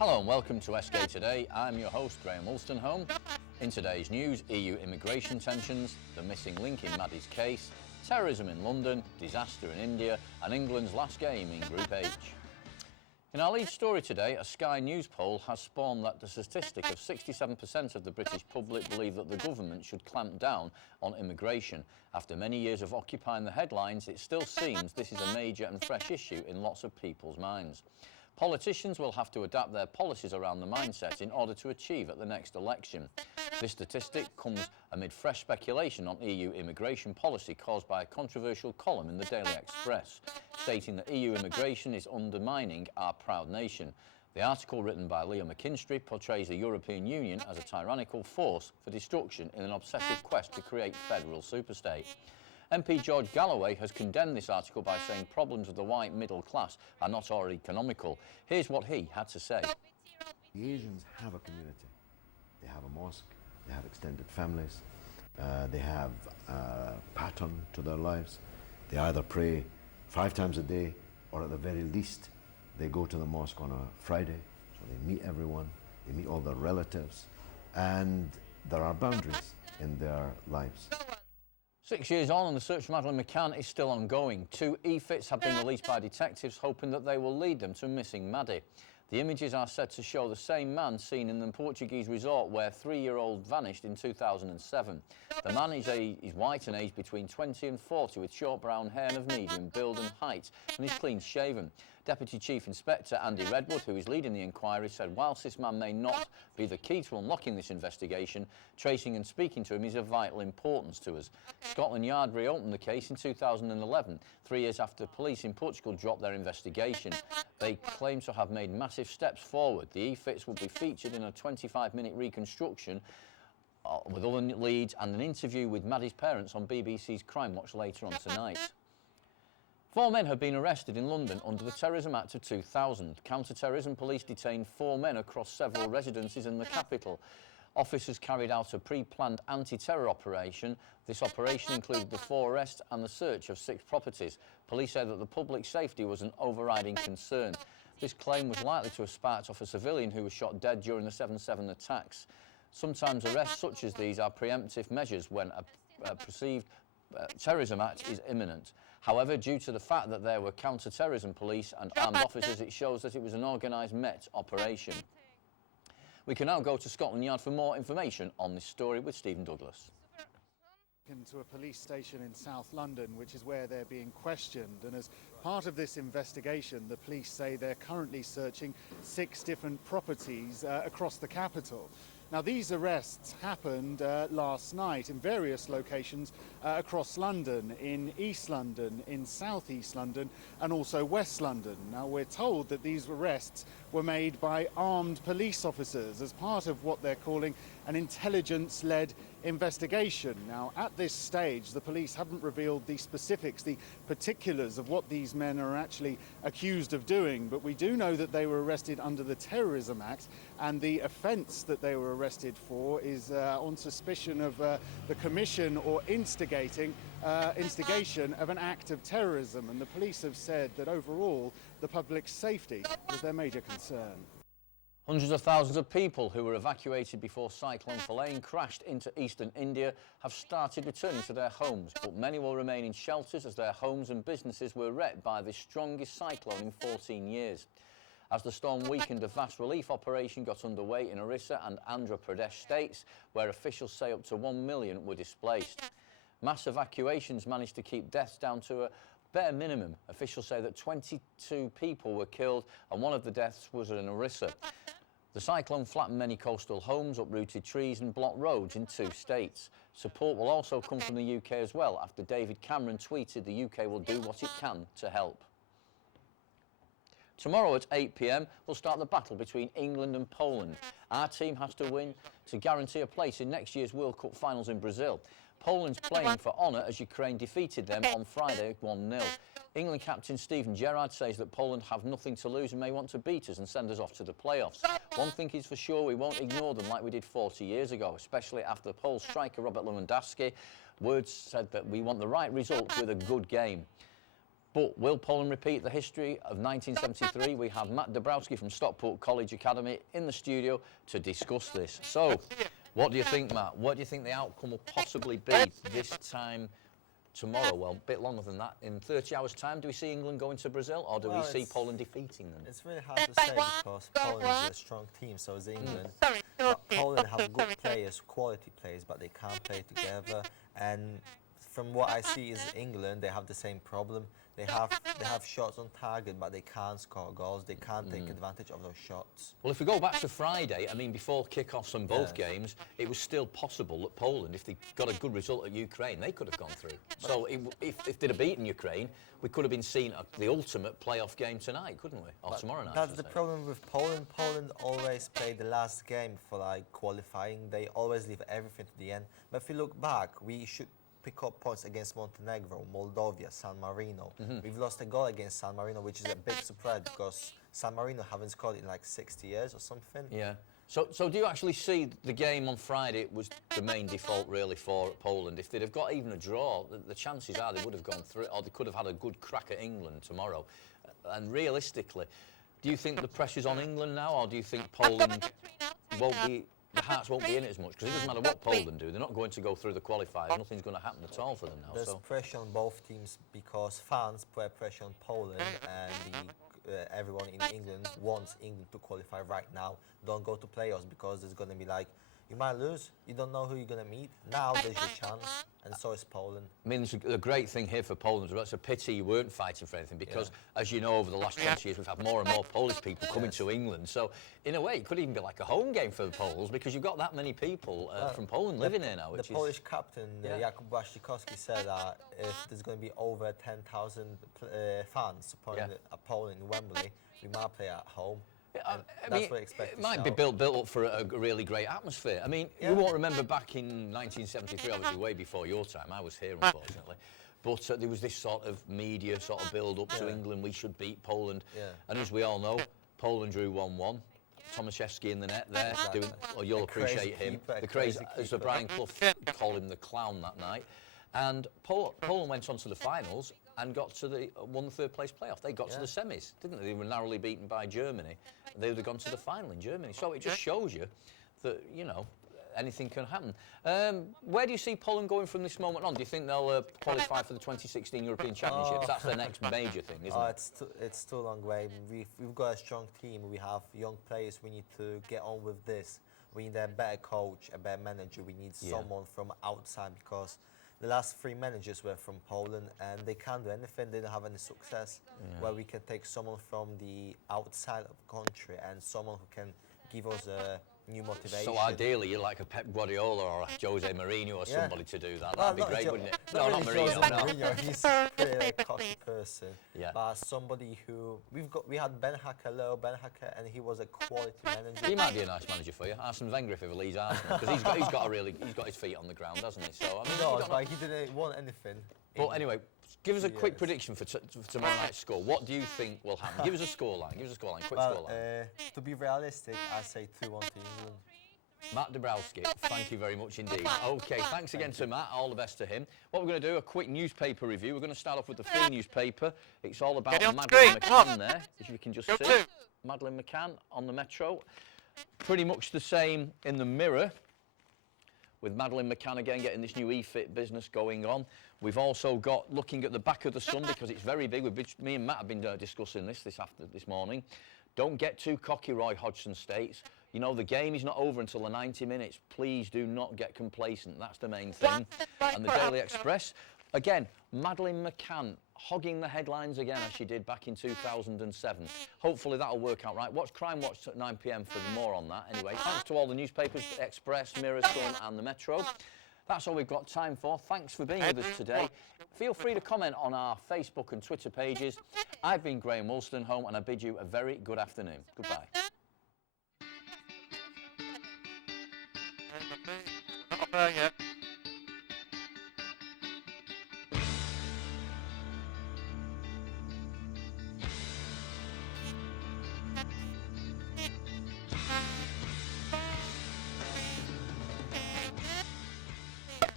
Hello and welcome to Eskay Today. I'm your host Graham Wolstenholme. In today's news, EU immigration tensions, the missing link in Maddie's case, terrorism in London, disaster in India and England's last game in Group H. In our lead story today, a Sky News poll has spawned that the statistic of 67% of the British public believe that the government should clamp down on immigration. After many years of occupying the headlines, it still seems this is a major and fresh issue in lots of people's minds. Politicians will have to adapt their policies around the mindset in order to achieve at the next election. This statistic comes amid fresh speculation on EU immigration policy caused by a controversial column in the Daily Express, stating that EU immigration is undermining our proud nation. The article, written by Leo McKinstry, portrays the European Union as a tyrannical force for destruction in an obsessive quest to create federal superstate. MP George Galloway has condemned this article by saying problems of the white middle class are not already economical. Here's what he had to say. The Asians have a community. They have a mosque, they have extended families, they have a pattern to their lives. They either pray 5 times a day, or at the very least they go to the mosque on a Friday, so they meet everyone, they meet all their relatives, and there are boundaries in their lives. 6 years on and the search for Madeleine McCann is still ongoing. 2 e-fits have been released by detectives, hoping that they will lead them to missing Maddie. The images are said to show the same man seen in the Portuguese resort where 3-year-old vanished in 2007. The man is white and aged between 20 and 40 with short brown hair and of medium build and height, and is clean shaven. Deputy Chief Inspector Andy Redwood, who is leading the inquiry, said whilst this man may not be the key to unlocking this investigation, tracing and speaking to him is of vital importance to us. Scotland Yard reopened the case in 2011, 3 years after police in Portugal dropped their investigation. They claim to have made massive steps forward. The e-fits will be featured in a 25-minute reconstruction with other leads and an interview with Maddie's parents on BBC's Crime Watch later on tonight. 4 men have been arrested in London under the Terrorism Act of 2000. Counter-terrorism police detained 4 men across several residences in the capital. Officers carried out a pre-planned anti-terror operation. This operation included the 4 arrests and the search of 6 properties. Police said that the public safety was an overriding concern. This claim was likely to have sparked off a civilian who was shot dead during the 7/7 attacks. Sometimes arrests such as these are preemptive measures when a perceived terrorism act is imminent. However, due to the fact that there were counter-terrorism police and armed officers, it shows that it was an organised Met operation. We can now go to Scotland Yard for more information on this story with Stephen Douglas. To a police station in South London, which is where they're being questioned, and as part of this investigation the police say they're currently searching 6 different properties across the capital. Now these arrests happened last night in various locations across London, in East London, in South East London and also West London. Now we're told that these arrests were made by armed police officers as part of what they're calling an intelligence-led investigation. Now at this stage the police haven't revealed the specifics, the particulars of what these men are actually accused of doing, but we do know that they were arrested under the Terrorism Act, and the offence that they were arrested for is on suspicion of the commission or instigation of an act of terrorism, and the police have said that overall the public's safety was their major concern. Hundreds of thousands of people who were evacuated before Cyclone Falain crashed into eastern India have started returning to their homes, but many will remain in shelters as their homes and businesses were wrecked by the strongest cyclone in 14 years. As the storm weakened, a vast relief operation got underway in Orissa and Andhra Pradesh states, where officials say up to 1 million were displaced. Mass evacuations managed to keep deaths down to a bare minimum. Officials say that 22 people were killed and one of the deaths was in Orissa. The cyclone flattened many coastal homes, uprooted trees and blocked roads in 2 states. Support will also come from the UK as well, after David Cameron tweeted the UK will do what it can to help. Tomorrow at 8 p.m, we'll start the battle between England and Poland. Our team has to win to guarantee a place in next year's World Cup finals in Brazil. Poland's playing for honour as Ukraine defeated them on Friday 1-0. England captain Steven Gerrard says that Poland have nothing to lose and may want to beat us and send us off to the playoffs. One thing is for sure, we won't ignore them like we did 40 years ago, especially after Pole striker Robert Lewandowski. Words said that we want the right result with a good game. But will Poland repeat the history of 1973? We have Matt Dabrowski from Stockport College Academy in the studio to discuss this. So, what do you think, Matt? What do you think the outcome will possibly be this time tomorrow? Well, a bit longer than that. In 30 hours' time, do we see England going to Brazil, or do we see Poland defeating them? It's really hard to say because Poland is a strong team, so is England. But Poland have good players, quality players, but they can't play together. And from what I see is England, they have the same problem. They have shots on target, but they can't score goals. They can't take advantage of those shots. Well, if we go back to Friday, I mean, before kick-offs on both games, it was still possible that Poland, if they got a good result at Ukraine, they could have gone through. So if they'd have beaten Ukraine, we could have been seen at the ultimate playoff game tonight, couldn't we? Or tomorrow night. That's the problem with Poland. Poland always play the last game for like qualifying. They always leave everything to the end. But if you look back, we should pick up points against Montenegro, Moldova, San Marino. We've lost a goal against San Marino, which is a big surprise because San Marino haven't scored in like 60 years or something. Yeah. So do you actually see the game on Friday was the main default really for Poland? If they'd have got even a draw, the chances are they would have gone through it, or they could have had a good crack at England tomorrow. And realistically, do you think the pressure's on England now, or do you think Poland won't be... The hearts won't be in it as much because it doesn't matter what Poland do. They're not going to go through the qualifiers. Nothing's going to happen at all for them now. There's pressure on both teams because fans put pressure on Poland and everyone in England wants England to qualify right now. Don't go to playoffs because there's going to be like, you might lose. You don't know who you're going to meet. Now there's your chance, and so is Poland. I mean, it's a great thing here for Poland. It's a pity you weren't fighting for anything because, as you know, over the last 20 years, we've had more and more Polish people coming to England. So, in a way, it could even be like a home game for the Poles because you've got that many people from Poland living here now. The Polish captain, Jakub Błaszczykowski, said that if there's going to be over 10,000 fans supporting Poland in Wembley, we might play at home. I mean, it might be built up for a really great atmosphere. I mean, you won't remember back in 1973, obviously way before your time. I was here, unfortunately. But there was this sort of media sort of build-up to England. We should beat Poland. And as we all know, Poland drew 1-1. Thomas Eskay in the net there. You'll appreciate him. The crazy, as Brian Clough called him, the clown that night. And Poland went on to the finals and won the third place playoff. They got to the semis, didn't they? They were narrowly beaten by Germany. They would have gone to the final in Germany. So it just shows you that, you know, anything can happen. Where do you see Poland going from this moment on? Do you think they'll qualify for the 2016 European Championships? That's the next major thing, isn't it? It's too long way. We've got a strong team. We have young players. We need to get on with this. We need a better coach, a better manager. We need someone from outside because the last 3 managers were from Poland and they can't do anything, they don't have any success. Where we can take someone from the outside of the country and someone who can give us a new motivation. So ideally you're like a Pep Guardiola or a Jose Mourinho or somebody to do that. That'd be great, wouldn't it? No, not Mourinho, Mourinho. He's a pretty cocky person. But somebody who we had Ben Hacker, Leo Ben Hacker, and he was a quality manager. He might be a nice manager for you. Arsene Wenger if he leaves Arsenal because he's got his feet on the ground, hasn't he? So I mean, but he didn't want anything. But anyway, give us a quick prediction for tomorrow night's score. What do you think will happen? Give us a scoreline. Quick scoreline. To be realistic, I say 2-1 to England. Matt Dabrowski, thank you very much indeed. OK, thanks again to Matt. All the best to him. What we're going to do, a quick newspaper review. We're going to start off with the free newspaper. It's all about Madeleine McCann there, as you can just see. Madeleine McCann on the Metro. Pretty much the same in the Mirror, with Madeleine McCann again getting this new eFit business going on. We've also got, looking at the back of the Sun, because it's very big, me and Matt have been discussing this morning. Don't get too cocky, Roy Hodgson states. You know, the game is not over until the 90 minutes. Please do not get complacent. That's the main thing. And the Daily Express, again, Madeleine McCann hogging the headlines again as she did back in 2007. Hopefully that'll work out right. Watch Crime Watch at 9 p.m. for more on that. Anyway, thanks to all the newspapers, Express, Mirror, Sun and the Metro. That's all we've got time for. Thanks for being with us today. Feel free to comment on our Facebook and Twitter pages. I've been Graham Woolstenholme and I bid you a very good afternoon. Goodbye. Not yet.